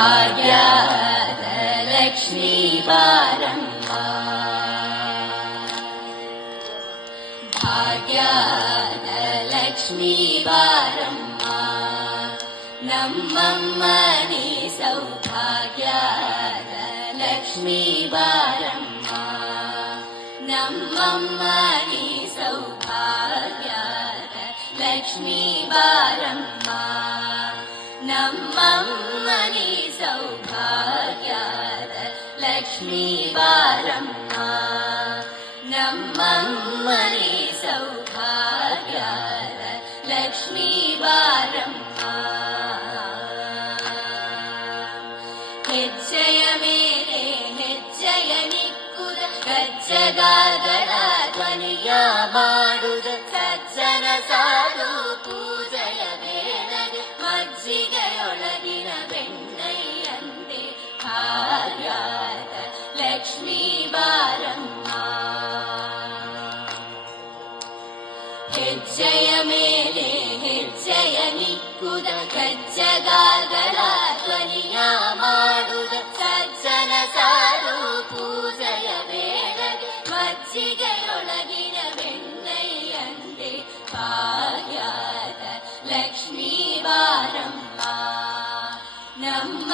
ಭಾಗ್ಯದ ಲಕ್ಷ್ಮೀ ಬಾರಮ್ಮ, ಭಾಗ್ಯದ ಲಕ್ಷ್ಮೀ ಬಾರಮ್ಮ, ನಮ್ಮಮ್ಮ ನೀ ಸೌಭಾಗ್ಯದ ಲಕ್ಷ್ಮೀ ಬಾರಮ್ಮ, ನಮ್ಮಮ್ಮ ನೀ ಸೌಭಾಗ್ಯದ ಲಕ್ಷ್ಮೀ ಬಾರಮ್ಮ, ನಮ್ಮಮ್ಮ ನೀ ಸೌಭಾಗ್ಯದ ಲಕ್ಷ್ಮೀ ಬಾರಮ್ಮ, ನಮ್ಮಮ್ಮ ನೀ ಸೌಭಾಗ್ಯದ ಲಕ್ಷ್ಮೀ ಬಾರಮ್ಮ. ಹೆಜ್ಜೆಯ ಮೇಲೆ ಹೆಜ್ಜೆಯ ನಿಕ್ಕುದ ಗಜ್ಜೆಗಾಗಳ ಧ್ವನಿಯ ಮಾಡುದ ಸಜ್ಜನ ಸಾಧು ಪೂಜೆಯ ವೇಳೆಗೆ ಮಜ್ಜಿಗೆಯೊಳಗಿನ ಬೆಣ್ಣೆಯಂತೆ ಭಾಗ್ಯದ ಲಕ್ಷ್ಮೀ ಬಾರಮ್ಮ. ಹೆಜ್ಜೆಯ ಮೇಲೆ ಹೆಜ್ಜೆಯ ನಿಕ್ಕುದ ಗಜ್ಜೆಗಾಗಳ ಧ್ವನಿಯ ಮಾಡುದ ಸಜ್ಜನ ಸಾರು ಪೂಜೆಯ ವೇಳೆಗೆ ಮಜ್ಜಿಗೆಯೊಳಗಿನ ಬೆಣ್ಣೆಯಂತೆ ಭಾಗ್ಯದ ಲಕ್ಷ್ಮೀ ಬಾರಮ್ಮ, ನಮ್ಮ